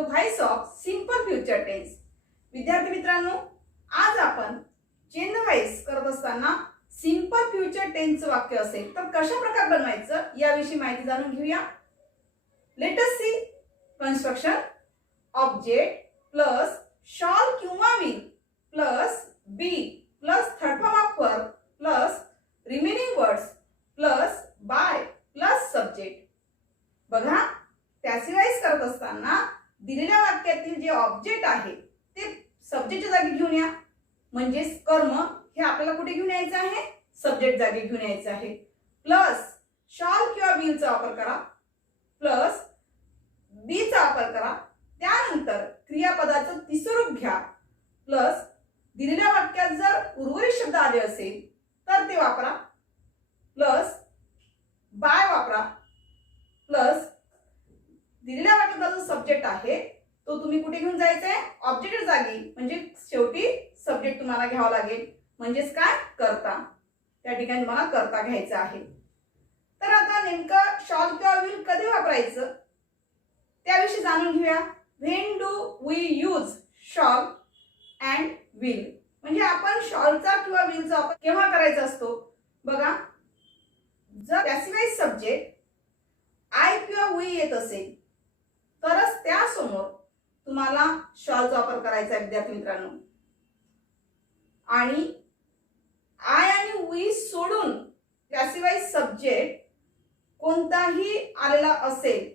Voice of simple future tense. विद्यार्थी मित्रांनो, आज आपण चेंज व्हॉइस करत असताना सिंपल फ्युचर टेन्सचं वाक्य असेल तर कशा प्रकारे बनवायचं याविषयी माहिती जाणून घेऊया। Let us see construction object plus shall किंवा will plus be plus third form of verb plus remaining words plus by plus subject. बघा, पॅसिव्हाइज करत असताना दिलेल्या वाक्यातील जे ऑब्जेक्ट आहे ते सब्जेक्टच्या जागी घेऊन या, म्हणजे कर्म हे आपल्याला कुठे घेऊन यायचं आहे, सब्जेक्ट जागी घेऊन यायचं आहे। प्लस शॉल किंवा विलचा वापर करा, प्लस बीचा वापर करा, त्यानंतर क्रियापदाचं तिसरं रूप घ्या, प्लस दिलेल्या वाक्यात जर उर्वरित शब्द आले असेल तर ते वापरा, प्लस बाय वापरा, प्लस दिलेल्या वाक्याचा जो सब्जेक्ट आहे तो तुम्ही कुठे घेऊन जायचंय, ऑब्जेक्ट जागी, म्हणजे शेवटी सब्जेक्ट तुम्हाला घ्यावा लागेल, म्हणजेच काय, कर्ता। त्या ठिकाणी मला कर्ता घ्यायचा आहे। तर आता नेमकं शॉल किंवा विल कधी वापरायचं त्याविषयी जाणून घेऊया। When do we use shall and will, म्हणजे आपण शॉलचा किंवा विलचा वापर केव्हा करायचा असतो। बघा, जर पॅसिव्हाइज सब्जेक्ट आय किंवा वी येत असेल तरच त्यासमोर तुम्हाला शॉलचा वापर करायचा आहे विद्यार्थी मित्रांनो। आणि आय आणि वी सोडून पॅसिव्हाइज सब्जेक्ट कोणताही आलेला असेल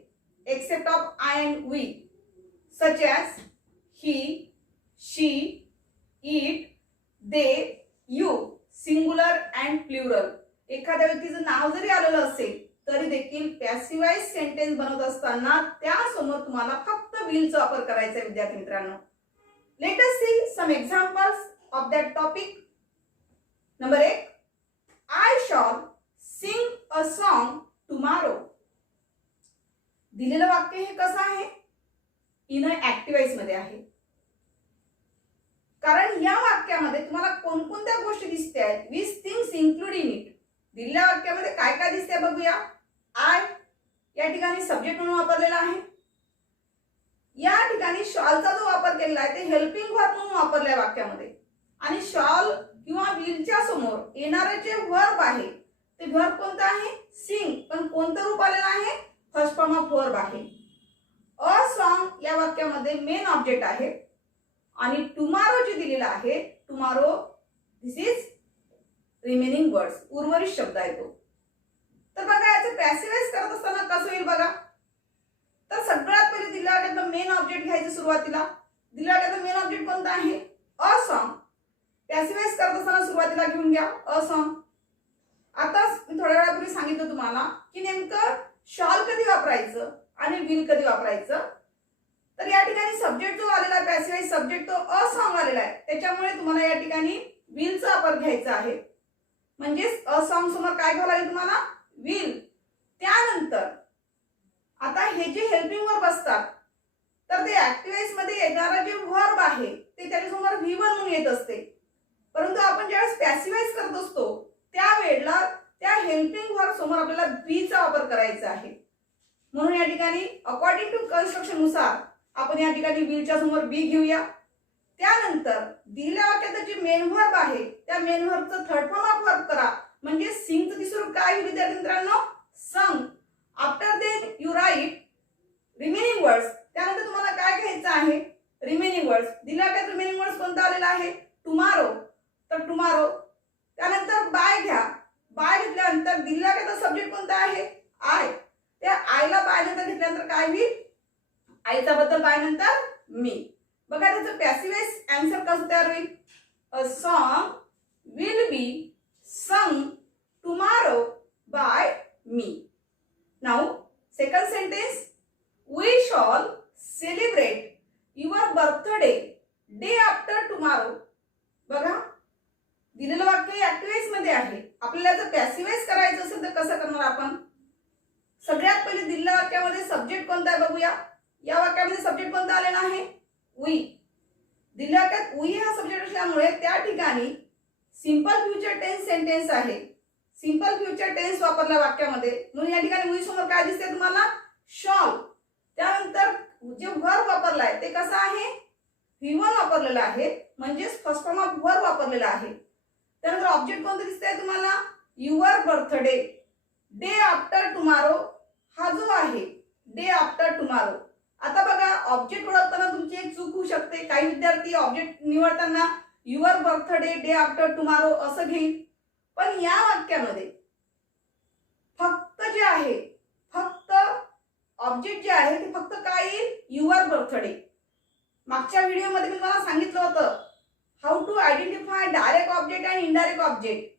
except of I and we, such as he, she, it, they, you, singular and plural. एखाद्या व्यक्तीचं नाव जरी आलेलं असेल तरी देखील पॅसिव्हाइज सेंटेन्स बनवत असताना त्यासमोर तुम्हाला फक्त विलचा वापर करायचा आहे विद्यार्थी मित्रांनो। Let us see some examples of that topic. Number 1, I shall sing a song tomorrow. दिलेलं वाक्य हे कसं आहे, इन ऍक्टिव्ह वॉइस मध्ये आहे, कारण या वाक्यामध्ये तुम्हाला कोणकोणत्या गोष्टी दिसते आहेत, वीस थिंग्स इन्क्लूड इन इट। दिलेल्या वाक्यामध्ये काय काय दिसते बघूया। आय या ठिकाणी सब्जेक्ट म्हणून वापरलेला आहे, या ठिकाणी शॉलचा जो वापर केलेला आहे ते हेल्पिंग वर्ब म्हणून वापरलाय वाक्यामध्ये, आणि शॉल किंवा विलच्या समोर येणारे जे वर्ब आहे ते वर्ब कोणतं आहे, सिंग, पण कोणतं रूप आलेलं आहे, फर्स्ट फॉर्म ऑफ वर्ब आहे। अ सॉन्ग या वाक्यामध्ये मेन ऑब्जेक्ट आहे, आणि टुमारो जे दिलेला आहे, tomorrow this is remaining words, उर्वरित शब्द आहे तो। तर बघा, याचं पॅसिव्हाइज करत असताना कसं होईल बघा। तर सगळ्यात पहिले दिलेल्या वाक्यात मेन ऑब्जेक्ट घ्यायचं सुरुवातीला। दिलेल्या वाक्यात मेन ऑब्जेक्ट कोणता आहे, अ सॉन्ग। पॅसिव्हाइज करत असताना सुरुवातीला घेऊन घ्या अ सॉन्ग। आता मी थोड्या वेळापूर्वी सांगितलं तुम्हाला की नेमकं शॉल कधी वापरायचं आणि विल कधी वापरायचं। तर या ठिकाणी सब्जेक्ट जो आलेला आहे, पॅसिव्हाइज सब्जेक्ट तो अ सॉन्ग आलेला आहे, त्याच्यामुळे तुम्हाला या ठिकाणी विलचा वापर घ्यायचा आहे, म्हणजेच अ सॉन्ग समोर काय घ्यावं लागेल तुम्हाला, विल। त्यानंतर आता हे जे हेल्पिंग वर्ब असतात तर ते ऍक्टिव्ह वॉइस मध्ये येणारा जे वर्ब आहे ते त्याच्यासमोर V1 म्हणून येत असते, परंतु आपण ज्यावेळेस पॅसिव्हाइज करत असतो त्यावेळेला त्या हेल्पिंग वर्ब समोर आपल्याला बीचा वापर करायचा आहे। म्हणून या ठिकाणी अकॉर्डिंग टू कन्स्ट्रक्शन नुसार आपण या ठिकाणी विलच्या समोर बी घेऊया। त्यानंतर दिलेल्या वाक्यात जे मेन वर्ब आहे त्या मेन वर्बचं थर्ड फॉर्म ऑफ वर्ब करा, म्हणजे सिंगचं तिसरं रूप काय होईल विद्यार्थी मित्रांनो, संग। After then you write remaining words, त्यानंतर तुम्हाला काय घ्यायचं आहे, रिमेनिंग वर्ड्स। दिलेल्या वाक्यात रिमेनिंग वर्ड्स कोणता आलेला आहे, टुमारो, तर टुमारो। त्यानंतर बाय घ्या, बाय घेतल्यानंतर दिलेल्या वाक्याचा सब्जेक्ट कोणता आहे, आय, त्या आयला बाय नंतर घेतल्यानंतर काय होईल, आईचा बद्दल बाय नंतर मी। बघा, त्याचं पॅसिव्हाइज आन्सर कसं तयार होईल, a song will be sung tomorrow by me. Now, second sentence, we shall celebrate your birthday day after tomorrow. बघा, दिलेलं वाक्य ऍक्टिव्ह मध्ये आहे, आपल्याला जर पॅसिव्हाइज करायचं असेल तर कसं करणार आपण। सगळ्यात पहिले दिलेल्या वाक्यामध्ये सब्जेक्ट कोणता आहे बघूया। या वाक्यामध्ये सब्जेक्ट कोणता आलेला आहे, वी। दिलेल्या वाक्यात वी हा सब्जेक्ट असल्यामुळे त्या ठिकाणी सिंपल फ्युचर टेन्स सेंटेन्स आहे, सिंपल फ्युचर टेन्स वापरला वाक्यामध्ये, म्हणून या ठिकाणी वी समोर काय दिसते तुम्हाला, शॉल। त्यानंतर जे वर्ब वापरला वापरलाय ते कसं आहे, V1 वापरलेला आहे, म्हणजेच फर्स्ट फॉर्म ऑफ वर्ब वापरलेला आहे. त्यानंतर ऑब्जेक्ट कोणतं दिसतंय तुम्हाला, your birthday. Day after tomorrow हा जो आहे डे आफ्टर टुमारो. आता बघा ऑब्जेक्ट ओळखताना तुमची एक चूक होऊ शकते. काही विद्यार्थी ऑब्जेक्ट निवडताना your birthday day after tomorrow असं घेईल, पण या वाक्यामध्ये फक्त जे आहे, फक्त ऑब्जेक्ट जे आहे ते फक्त काय येईल, युअर बर्थडे. मागच्या व्हिडिओमध्ये मी तुम्हाला सांगितलं होतं how to identify direct object आणि इनडायरेक्ट ऑब्जेक्ट,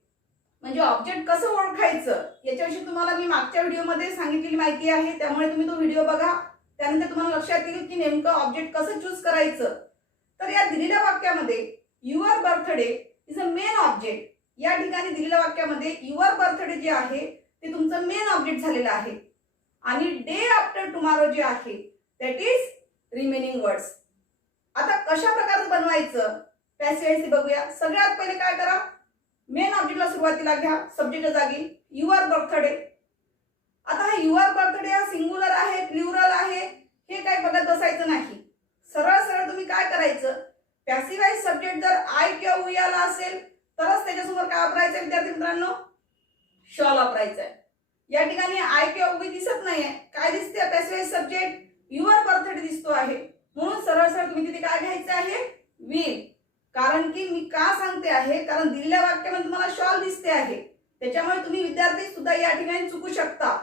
म्हणजे ऑब्जेक्ट कसं ओळखायचं याच्याविषयी तुम्हाला मी मागच्या व्हिडिओमध्ये सांगितलेली माहिती आहे. त्यामुळे तुम्ही तो व्हिडिओ बघा, त्यानंतर तुम्हाला लक्षात येईल की नेमकं ऑब्जेक्ट कसं चूज करायचं. तर या दिलेल्या वाक्यामध्ये your birthday is a main object. या ठिकाणी दिलेल्या वाक्यामध्ये युअर बर्थडे जे आहे ते तुमचं मेन ऑब्जेक्ट झालेलं आहे आणि डे आफ्टर टुमारो जे आहे दॅट इज रिमेनिंग वर्ड्स. आता कशा प्रकारे बनवायचं पॅसिव्ह वॉइस बघूया. सगळ्यात पहिले काय करा, मेन ऑब्जेक्टला सुरुवातीला घ्या सब्जेक्टच्या जागी युअर बर्थडे. आता हा युअर बर्थडे हा सिंग्युलर आहे प्लुरल आहे हे काय बघत बसायचं नाही. सरळ सरळ तुम्ही काय करायचं, पॅसिव्ह वॉइस सब्जेक्ट जर आय किंवा वी आला असेल तरच त्याच्यासमोर काय वापरायचं विद्यार्थी मित्रांनो, शॉल वापरायचा आहे. या ठिकाणी आय किंवा वी दिसत नाहीये, काय दिसते passive voice subject your birthday दिसतो आहे, म्हणून सरळ सरळ तुम्ही तिथे काय घ्यायचं आहे, विल. कारण की मी का सांगते आहे, कारण दिलेल्या वाक्यामध्ये तुम्हाला शॉल दिसते आहे, त्याच्यामुळे तुम्ही विद्यार्थी सुद्धा या ठिकाणी चुकू शकता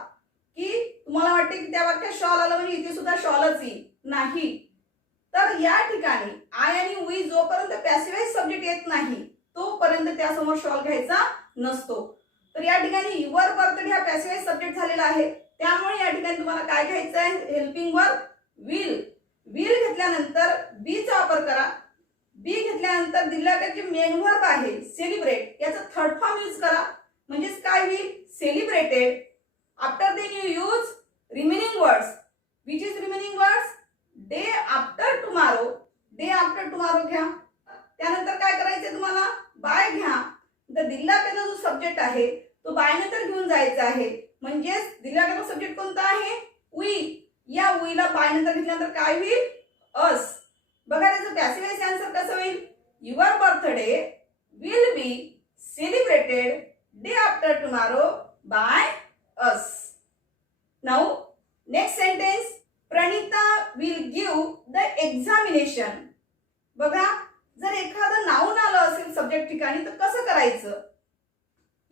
की तुम्हाला वाटते की त्या वाक्यात शॉल आलं म्हणजे इथे सुद्धा शॉलच येईल, नाही. तर या ठिकाणी आय आणि वी जोपर्यंत पॅसिव्ह वॉइस सब्जेक्ट येत नाही तोपर्यंत त्यासमोर शॉल घ्यायचा नसतो. तर या ठिकाणी युअर बर्थडे हा पॅसिव्ह वॉइस सब्जेक्ट झालेला आहे, त्यामुळे या ठिकाणी तुम्हाला काय घ्यायचं आहे, हेल्पिंग वर्ब विल. विल घेतल्यानंतर बीचा वापर करा. बी घेतल्यानंतर दिलेला जे मेन वर्ब आहे सेलिब्रेट याचा थर्ड फॉर्म यूज करा, म्हणजेच काय होईल, celebrated. After then you use remaining words. Which is remaining words, day after tomorrow. Day after tomorrow घ्या. त्यानंतर काय करायचंय तुम्हाला, बाय घ्या. तर दिलेला त्याचा जो सब्जेक्ट आहे तो बाय नंतर घेऊन जायचा आहे, म्हणजेच दिलेला त्याचा सब्जेक्ट कोणता आहे, वी. या वीला बाय नंतर घेतल्यानंतर काय होईल, अस. बघा त्याचं पॅसिव्ह वॉइस आन्सर कसं होईल, your birthday will be celebrated day after tomorrow by us. Now next sentence, Pranita will give the examination. बघा जर एखादं नाउन आलं असेल सब्जेक्ट ठिकाणी तर कसं करायचं,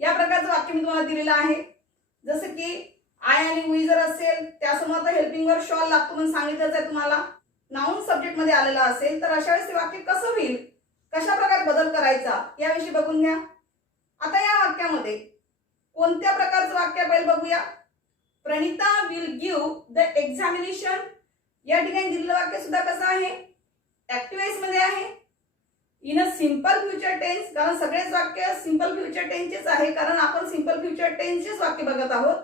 या प्रकारचं वाक्य मी तुम्हाला दिलेलं आहे. जसं की आय आणि वी जर असेल त्यासमोर तर हेल्पिंग वर्ब शॉल लागतो म्हणून सांगितलंच आहे तुम्हाला. नाउन सब्जेक्ट मध्ये आलेला असेल तर अशा वेळेस वाक्य कसं होईल, कशा प्रकारे बदल करायचा याविषयी बघून घ्या. आता या वाक्यामध्ये कोणत्या प्रकारचं वाक्य पहिले बघूया. Pranita will give the examination. या ठिकाणी दिलेलं वाक्य सुद्धा कसं आहे, ऍक्टिव्ह वॉइस मध्ये आहे. In a simple future tense, कारण सगळेच वाक्य सिंपल फ्युचर टेन्सचेच आहे, कारण आपण सिंपल फ्युचर टेन्सचेच वाक्य बघत आहोत.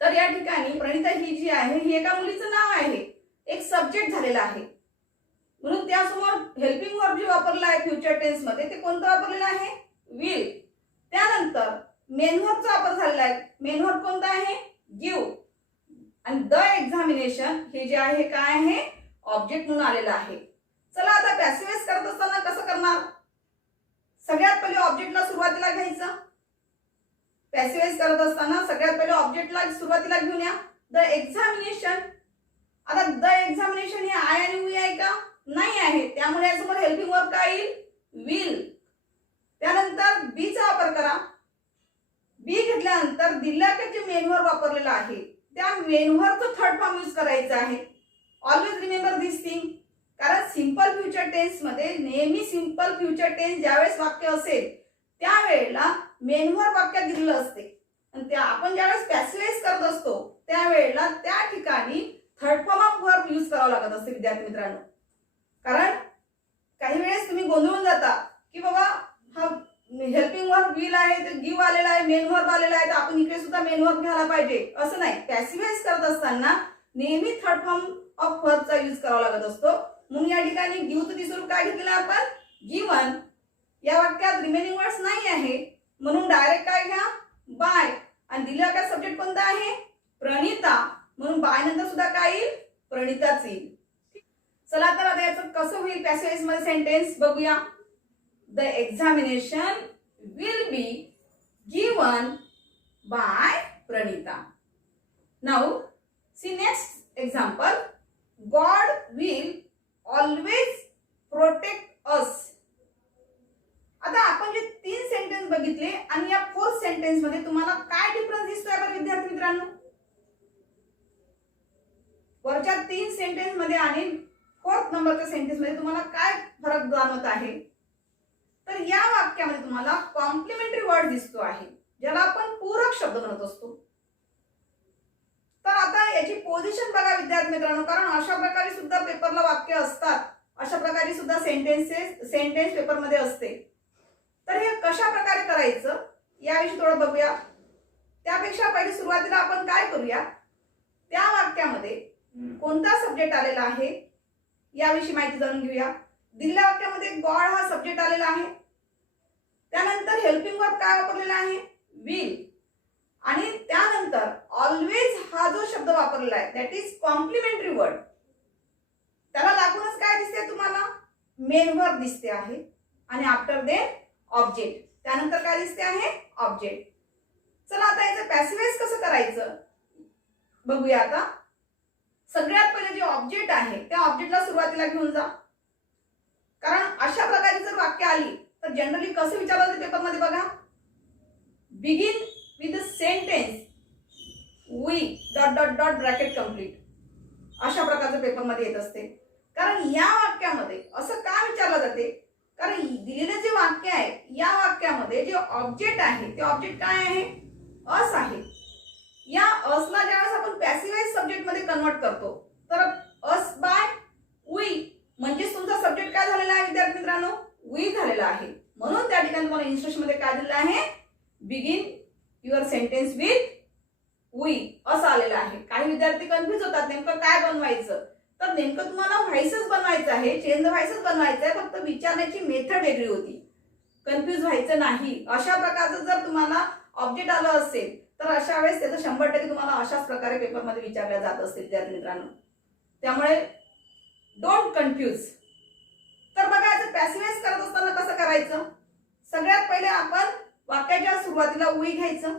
तर या ठिकाणी प्रणिता ही जी आहे ही एका मुलीचं नाव आहे, एक सब्जेक्ट झालेला आहे, म्हणून त्यासमोर हेल्पिंग वर्ब जे वापरला आहे फ्युचर टेन्स मध्ये ते कोणतं वापरलेलं आहे, विल. त्यानंतर मेन वर्बचा वापर झालेला आहे. मेन वर्ब कोणता आहे, गिव्ह. आणि द एक्झामिनेशन हे जे आहे काय आहे, ऑब्जेक्ट म्हणून आलेलं आहे. चला आता पॅसिव्ह वॉइस करत असताना कसं करणार, सगळ्यात पहिले ऑब्जेक्टला सुरुवातीला घ्यायचं. पॅसिव्ह वॉइस करत असताना सगळ्यात पहिले ऑब्जेक्टला सुरुवातीला घेऊन या, द एक्झामिनेशन. आता द एक्झामिनेशन हे आय आणि वी आहे का, नाही आहे, त्यामुळे यासमोर हेल्पिंग वर्ब काय येईल, विल. त्यानंतर बी चा वापर करा. बी घेतल्यानंतर दिलेला जे मेन वर्ब वापरलेला आहे त्या मेन वर्बचं थर्ड फॉर्म यूज करायचं आहे. ऑलवेज रिमेंबर दिस थिंग, कारण सिंपल फ्युचर टेन्स मध्ये नेहमी सिंपल फ्युचर टेन्स ज्यावेळेस वाक्य असेल त्यावेळेला मेन वर्ब वाक्यात दिलेलं असते आणि त्या आपण ज्यावेळेस पॅसिव्ह वॉइस करत असतो त्यावेळेला त्या ठिकाणी third form of verb use करावं लागत असते विद्यार्थी मित्रांनो. कारण काही वेळेस तुम्ही गोंधळून जाता की बाबा हा हेल्पिंग वर्ब विल आहे, ते गिव्ह आलेला आहे, मेन वर्ब आलेला आहे, तर आपण इकडे सुद्धा मेन वर्ब घ्यायला पाहिजे असं नाही. पॅसिव्ह वॉइस करत असताना नेहमी थर्ड फॉर्म ऑफ वर्बचा यूज करावा लागत असतो. म्हणून या ठिकाणी गिव्ह चं स्वरूप काय घेतलेलं आपण, गिव्हन. या वाक्यात रिमेनिंग वर्ड्स नाही आहे म्हणून डायरेक्ट काय घ्या, बाय. आणि दिलेला काय सब्जेक्ट कोणता आहे, प्रणिता, म्हणून बाय नंतर सुद्धा काय येईल, प्रणिताच येईल. चला तर आता याचं कसं होईल पॅसिव्ह वॉइस मध्ये सेंटेन्स बघूया. The examination will be given by Pranita. Now see next example. God will always protect us. आता आपण जे 3 सेंटेन्स बघितले आणि या 4th सेंटेन्स मध्ये तुम्हाला काय डिफरन्स दिसतोय बरं विद्यार्थी मित्रांनो? वरच्या 3 सेंटेन्स मध्ये आणि 4th नंबरच्या सेंटेन्स मध्ये तुम्हाला काय फरक जाणवत आहे? तर या वाक्यामध्ये तुम्हाला कॉम्प्लिमेंटरी वर्ड दिसतो आहे, ज्याला आपण पूरक शब्द म्हणत असतो. तर आता याची पोझिशन बघा विद्यार्थी मित्रांनो, कारण अशा प्रकारे सुद्धा पेपरला वाक्य असतात, अशा प्रकारे सुद्धा सेंटेन्स पेपर मध्ये असते. तर हे कशा प्रकारे करायचं याविषयी थोडं बघूया. त्यापेक्षा पहिले सुरुवातीला आपण काय करूया, त्या वाक्यामध्ये कोणता सब्जेक्ट आलेला आहे याविषयी माहिती जाणून घेऊया. दिलेल्या वाक्यामध्ये गॉड हा सब्जेक्ट आलेला आहे. त्यानंतर हेल्पिंग वर्ब काय वापरलेला आहे? विल. आणि त्यानंतर ऑलवेज हा जो शब्द वापरलेला आहे दॅट इज कॉम्प्लिमेंटरी वर्ड. त्याला लागूनच काय दिसते तुम्हाला? मेन वर्ब दिसते आहे आणि आफ्टर देन ऑब्जेक्ट. त्यानंतर काय दिसते आहे? ऑब्जेक्ट. चला आता याचं पॅसिव्ह वॉइस कसं करायचं बघूया. आता सगळ्यात पहिले जे ऑब्जेक्ट आहे त्या ऑब्जेक्टला सुरुवातीला घेऊन जा, कारण अशा प्रकारची जर वाक्य आली तर जनरली कसं विचारलं जाते पेपरमध्ये बघा. Begin with the sentence V dot dot dot bracket complete, अशा प्रकारचं पेपरमध्ये येत असते. कारण या वाक्यामध्ये असं का विचारलं जाते? कारण दिलेलं जे वाक्य आहे या वाक्यामध्ये जे ऑब्जेक्ट आहे ते ऑब्जेक्ट काय आहे? अस आहे. या असला ज्यावेळेस आपण पॅसिव्ह वॉइस सब्जेक्ट मध्ये कन्वर्ट करतो तर अस बाय वी म्हणजे तुमचा सब्जेक्ट काय झालेला आहे विद्यार्थी मित्रांनो? वी झालेला आहे. म्हणून त्या ठिकाणी तुम्हाला इन्स्ट्रक्शन मध्ये काय दिलेलं आहे? Begin your sentence with we असं आलेलं आहे. काही विद्यार्थी कन्फ्युज होतात नेमकं काय बनवायचं. तर नेमकं तुम्हाला व्हाईसच बनवायचं आहे, चेंज व्हाईसच बनवायचं आहे, फक्त विचारण्याची मेथड वेगळी होती. कन्फ्युज व्हायचं नाही. अशा प्रकारचं जर तुम्हाला ऑब्जेक्ट आलं असेल तर अशा वेळेस त्याचं 100% तुम्हाला अशाच प्रकारे पेपरमध्ये विचारल्या जात असते विद्यार्थी मित्रांनो. त्यामुळे डोंट कन्फ्यूज. तर बघा याचं पॅसिव्ह वॉइस करत असताना कसं करायचं? सगळ्यात पहिले आपण वाक्याच्या सुरुवातीला वी घ्यायचं.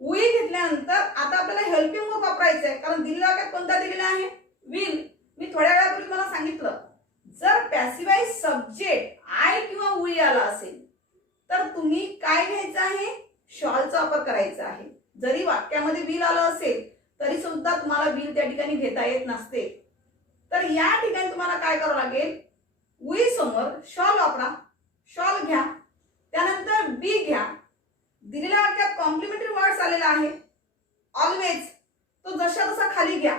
वी घेतल्यानंतर आता आपल्याला हेल्पिंग वर्ब वापरायचं आहे, कारण दिलेल्या वाक्यात कोणता दिलेला आहे? विल. मी थोड्या वेळापूर्वी तुम्हाला सांगितलं जर पॅसिव्ह वॉइस सब्जेक्ट आय किंवा वी आला असेल तर तुम्ही काय घ्यायचं आहे? शॉलचा वापर करायचा आहे. जरी वाक्यामध्ये विल आलं असेल तरी सुद्धा तुम्हाला विल त्या ठिकाणी घेता येत नसते. तर या ठिकाणी तुम्हाला काय करावं लागेल? वी समोर शॉल वापरा, शॉल घ्या. त्यानंतर बी घ्या. दिलेल्या वाक्यात कॉम्प्लिमेंटरी वर्ड्स आलेला आहे ऑलवेज, तो जसा तसा खाली घ्या,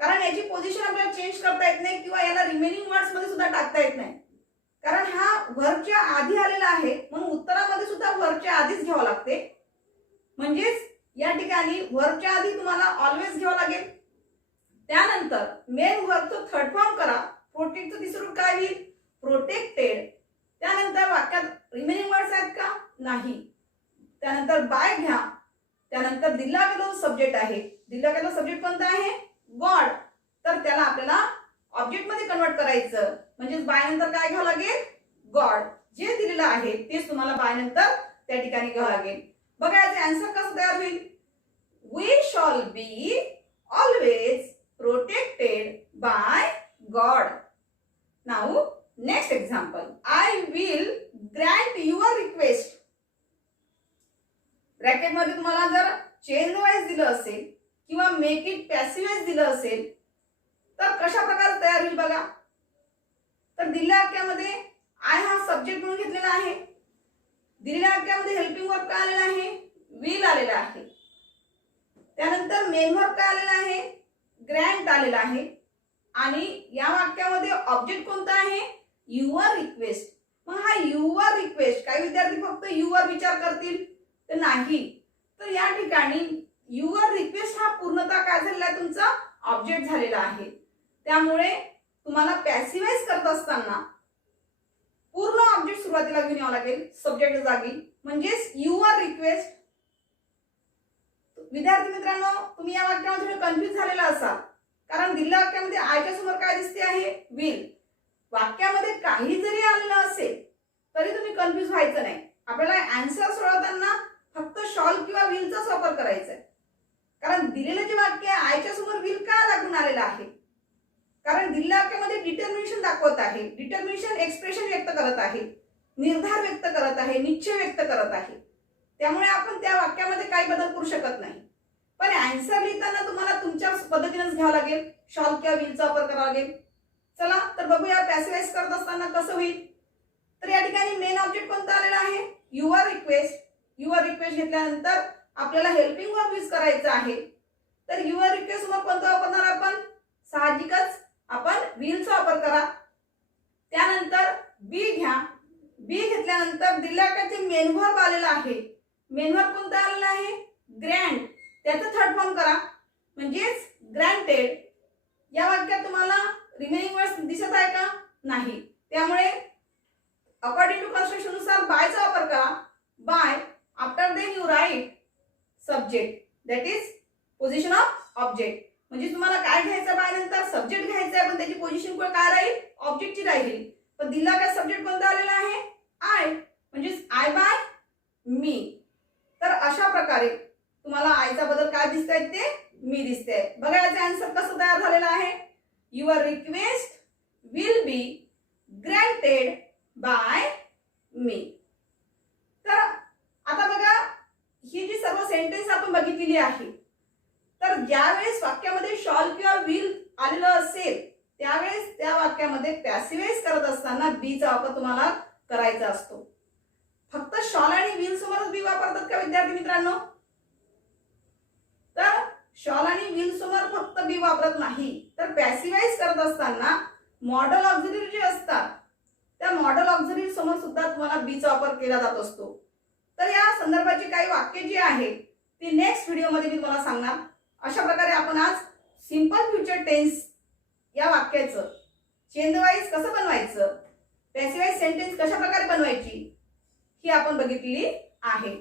कारण याची पोझिशन आपल्याला चेंज करता येत नाही किंवा याला रिमेनिंग वर्ड्स मध्ये सुद्धा टाकता येत नाही, कारण हा व्हर्बच्या आधी आलेला आहे. म्हणून उत्तरामध्ये सुद्धा व्हर्बच्या आधीच घ्यावं लागते. म्हणजेच या ठिकाणी व्हर्बच्या आधी तुम्हाला ऑलवेज घ्यावं लागेल. त्यानंतर मेन व्हर्बचं थर्ड फॉर्म करा. प्रोटेक्टचं तिसरं रूप काय होईल? प्रोटेक्टेड. त्यानंतर वाक्यात रिमेनिंग वर्ड्स आहेत का? नाही. त्यानंतर बाय घ्या. त्यानंतर दिला गेलेला सब्जेक्ट आहे, दिला गेलेला सब्जेक्ट कोणता आहे? गॉड. तर त्याला आपल्याला ऑब्जेक्ट मध्ये कन्वर्ट करायचं, म्हणजे बाय नंतर काय घ्यावं लागेल? गॉड. जे दिलेलं आहे तेच तुम्हाला बाय नंतर त्या ठिकाणी घ्यावं लागेल. बघा याचे आन्सर कसं तयार होईल? We shall be always protected by God. Now next example. I will grant your request. Bracket मध्ये तुम्हाला जर चेंज वाईज दिलं असेल किंवा मेक इट पॅसिव्ह वाईज दिलं असेल तर कशा प्रकारे तयार होईल बघा. तर दिलेल्या वाक्यामध्ये आय हा सब्जेक्ट म्हणून घेतलेला आहे. दिलेल्या वाक्यामध्ये हेल्पिंग वर्ब काय आलेला आहे? विल आलेला आहे. त्यानंतर मेन वर्ब काय आलेला आहे? ग्रँट आलेला आहे. आणि या वाक्यामध्ये ऑब्जेक्ट कोणता आहे? Your request. मग हा युअर रिक्वेस्ट, काही विद्यार्थी फक्त युअर विचार करतील तर नाही. तर या ठिकाणी युअर रिक्वेस्ट हा पूर्णतः काय झालेला आहे? तुमचा ऑब्जेक्ट झालेला आहे. त्यामुळे तुम्हाला पॅसिव्ह वॉइस करत असताना पूर्ण ऑब्जेक्ट सुरुवातीला घेऊन यावं लागेल सब्जेक्ट जागी, म्हणजेच युअर रिक्वेस्ट. विद्यार्थी मित्रांनो, तुम्ही या वाक्यामध्ये थोडे कन्फ्युज झालेला असाल कारण दिलेल्या वाक्यामध्ये आयच्या समोर काय दिसते आहे, विल. वाक्यामध्ये काही जरी आलेलं असेल तरी तुम्ही कन्फ्युज व्हायचं नाही. आपल्याला आन्सर सोडवताना फक्त शॉल किंवा विलचाच वापर करायचा आहे. कारण दिलेलं जे वाक्य आहे आयच्या समोर विल का लागून आलेलं आहे, कारण दिलेल्या वाक्यामध्ये डिटर्मिनेशन दाखवत आहे. डिटर्मिनेशन एक्सप्रेशन व्यक्त करत आहे, निर्धार व्यक्त करत आहे, निश्चय व्यक्त करत आहे. त्यामुळे आपण त्या वाक्यामध्ये काही बदल करू शकत नाही. पण आन्सर लिहिताना तुम्हाला तुमच्या पद्धतीनेच घ्यावं लागेल, शॉल किंवा विलचा वापर करावा लागेल. चला तर बघूया पॅसिव्हाइज करत असताना कसं होईल. तर या ठिकाणी मेन ऑब्जेक्ट कोणता आलेला आहे, युअर रिक्वेस्ट. युअर रिक्वेस्ट घेतल्यानंतर आपल्याला हेल्पिंग वर्ब यूज करायचं आहे. तर युअर रिक्वेस्ट समोर कोणता वापरणार आपण, साहजिकच आपण विलचा वापर करा. त्यानंतर बी घ्या. बी घेतल्यानंतर दिलेल्या वाक्याचे मेन वर्ब आलेला आहे. मेन वर्ब कोणता आलेला आहे, ग्रँट. त्याचं थर्ड फॉर्म करा म्हणजेच ग्रँटेड. या वाक्यात तुम्हाला रिमेनिंग वर्ड्स दिसत आहे का, नाही. त्यामुळे अकॉर्डिंग टू कन्स्ट्रक्शन नुसार बायचा वापर करा. By after then you write subject, that is position of object. म्हणजे तुम्हाला काय घ्यायचं, बाय नंतर सब्जेक्ट घ्यायचं आहे, पण त्याची पोझिशन काय राहील, ऑब्जेक्टची राहील. पण दिला काय सब्जेक्ट कोणता आलेला आहे, आय. म्हणजे आय बाय मी. तर अशा प्रकारे तुम्हाला आयचा बदल काय दिसतंय, ते मी दिसतंय. बघा याचे आन्सर कसं तयार झालेलं आहे, your request will be granted by me. तर आता बघा ही जी सर्व सेंटेन्स आपण बघितलेली आहे, तर ज्यावेळेस वाक्यामध्ये शॉल किंवा विल आलेलं असेल त्यावेळेस त्या वाक्यामध्ये पॅसिव्हाइज करत असताना बीचा वापर तुम्हाला करायचा असतो. फक्त शॉल आणि विल समोरच बी वापरतात का विद्यार्थी मित्रांनो, तर शॉल आणि विल समोर फक्त बी वापरत नाही, तर पॅसिव्हाइज करत असताना मॉडल ऑक्झिलरी जे असतात त्या मॉडल ऑक्झिलरी समोर सुद्धा तुम्हाला बीचा वापर केला जात असतो. तर या संदर्भाची काही वाक्य जी आहे ती नेक्स्ट व्हिडिओमध्ये मी तुम्हाला सांगणार. अशा प्रकारे आपण आज सिंपल फ्युचर टेन्स या वाक्याचं चेंज वाईज कसं बनवायचं, पॅसिव्हाइज सेंटेन्स कशा प्रकारे बनवायची ही आपण बघितली आहे.